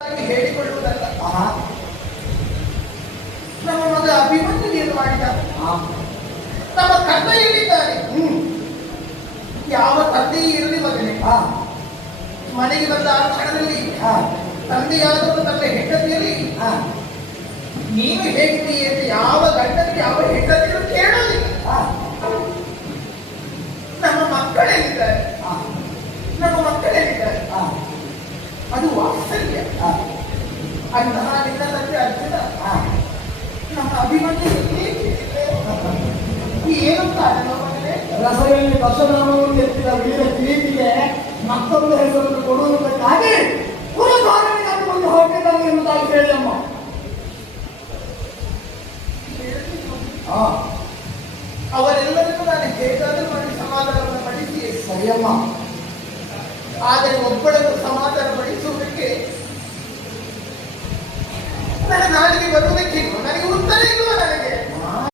ಹೇಳಿಕೊಳ್ಳುವುದಲ್ಲ. ನಮ್ಮ ಮಗ ಅಭಿಮನ್ಯು ಏನು ಮಾಡಿದ? ನಮ್ಮ ತಂದೆ ಎಲ್ಲಿದ್ದಾರೆ? ಯಾವ ತಂದೆಯೇ ಇರಲಿ ಮಗನೇ, ಮನೆಗೆ ಬಂದ ಆ ಕ್ಷಣದಲ್ಲಿ ತಂದೆಯಾದರೂ ತನ್ನ ಹೆಂಡತಿಯಲ್ಲಿ ನೀನು ಹೇಗಿದ್ದೀಯ ಅಂತ ಯಾವ ಗಂಡನಿಗೆ ಯಾವ ಹೆಂಡತಿಯರು ಕೇಳೋದಿಲ್ಲ. ನಮ್ಮ ಮಕ್ಕಳೇನಿದ್ದಾರೆ, ನಮ್ಮ ಮಕ್ಕಳೇನಿದ್ದಾರೆ, ಅದು ವಾತ್ಸಲ್ಯ. ಅಂತಹ ನಿನ್ನ ತಂದೆ ಅರ್ಜುನ ನಮ್ಮ ಅಭಿಮನ್ಯು ಏನು ಕಾರಣ ಮಗನೇ? ರಸದಲ್ಲಿ ದಶನಾಮವನ್ನು ಎತ್ತಿದ ವೀರ ಕಿರೀಟಿಗೆ ಮತ್ತೊಂದು ಹೆಸರನ್ನು ಕೊಡುವುದಕ್ಕಾಗಿ ಪುರಧಾರಣಿಗಾಗಿ ಒಂದು ಹೋಗಿದ್ದಾನೆ ಎನ್ನುವುದಾಗಿ ಹೇಳಿ ಅಮ್ಮ. ಅವರೆಲ್ಲರಿಗೂ ನಾನು ಹೇಗಾದರೂ ಮಾಡಿ ಸಮಾಧಾನವನ್ನು ಪಡಿಸಿ ಸರಿಯಮ್ಮ. ಆದರೆ ಒಬ್ಬಳನ್ನು ಸಮಾಧಾನ ಪಡಿಸುವುದಕ್ಕೆ ನನ್ನ ನಾಡಿಗೆ ಬರುವುದಕ್ಕೆ